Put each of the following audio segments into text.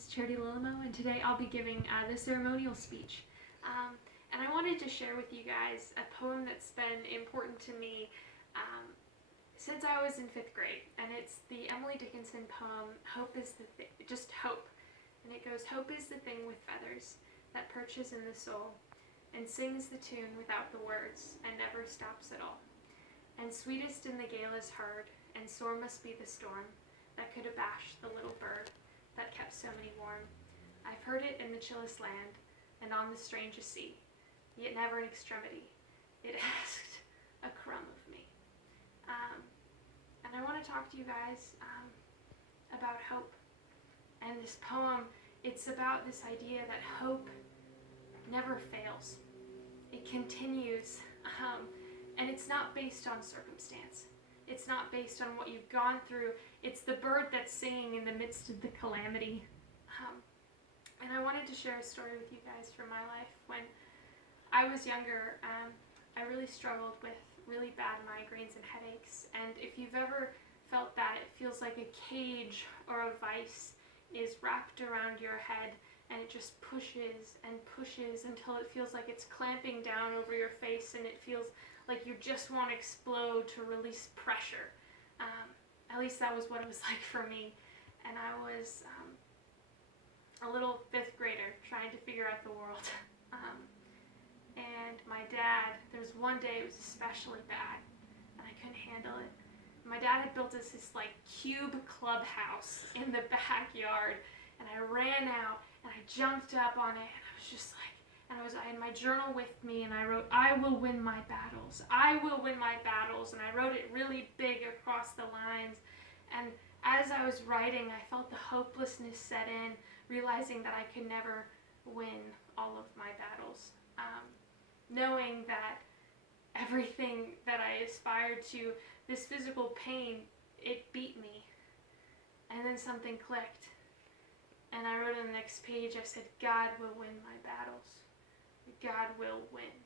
name's Charity Lilimo, and today I'll be giving the ceremonial speech. And I wanted to share with you guys a poem that's been important to me since I was in 5th grade, and it's the Emily Dickinson poem, Hope is the Thing, just Hope. And it goes, hope is the thing with feathers that perches in the soul, and sings the tune without the words, and never stops at all. And sweetest in the gale is heard, and sore must be the storm that could abash the little bird that kept so many warm. I've heard it in the chillest land, and on the strangest sea, yet never in extremity it asked a crumb of me. And I want to talk to you guys about hope. And this poem, it's about this idea that hope never fails. It continues, and it's not based on circumstance. It's not based on what you've gone through. It's the bird that's singing in the midst of the calamity. And I wanted to share a story with you guys from my life. When I was younger, I really struggled with really bad migraines and headaches. And if you've ever felt that, it feels like a cage or a vice is wrapped around your head, and it just pushes and pushes until it feels like it's clamping down over your face, and it feels like you just want to explode to release pressure. At least that was what it was like for me. And I was a little 5th grader trying to figure out the world. And my dad, there was one day it was especially bad, and I couldn't handle it. My dad had built us this like cube clubhouse in the backyard, and I ran out and I jumped up on it, and I was just like, I had my journal with me, and I wrote, I will win my battles. I will win my battles. And I wrote it really big across the lines. And as I was writing, I felt the hopelessness set in, realizing that I could never win all of my battles. Knowing that everything that I aspired to, this physical pain, it beat me. And then something clicked. And I wrote on the next page, I said, God will win my battles. God will win.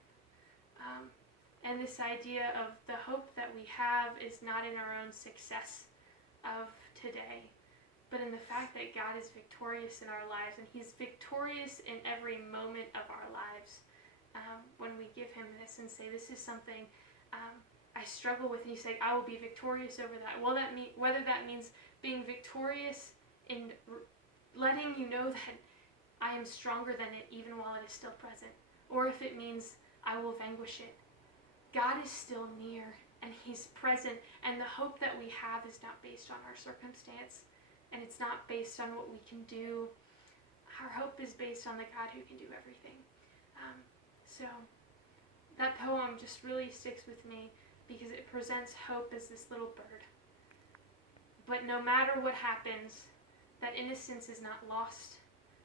And this idea of the hope that we have is not in our own success of today, but in the fact that God is victorious in our lives, and He's victorious in every moment of our lives. When we give Him this and say, this is something I struggle with, and He's saying, I will be victorious over that. Well, whether that means being victorious in letting you know that I am stronger than it even while it is still present, or if it means I will vanquish it. God is still near, and He's present, and the hope that we have is not based on our circumstance, and it's not based on what we can do. Our hope is based on the God who can do everything. So that poem just really sticks with me because it presents hope as this little bird. But no matter what happens, that innocence is not lost.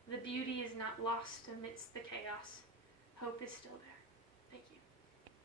The beauty is not lost amidst the chaos. Hope is still there. Thank you.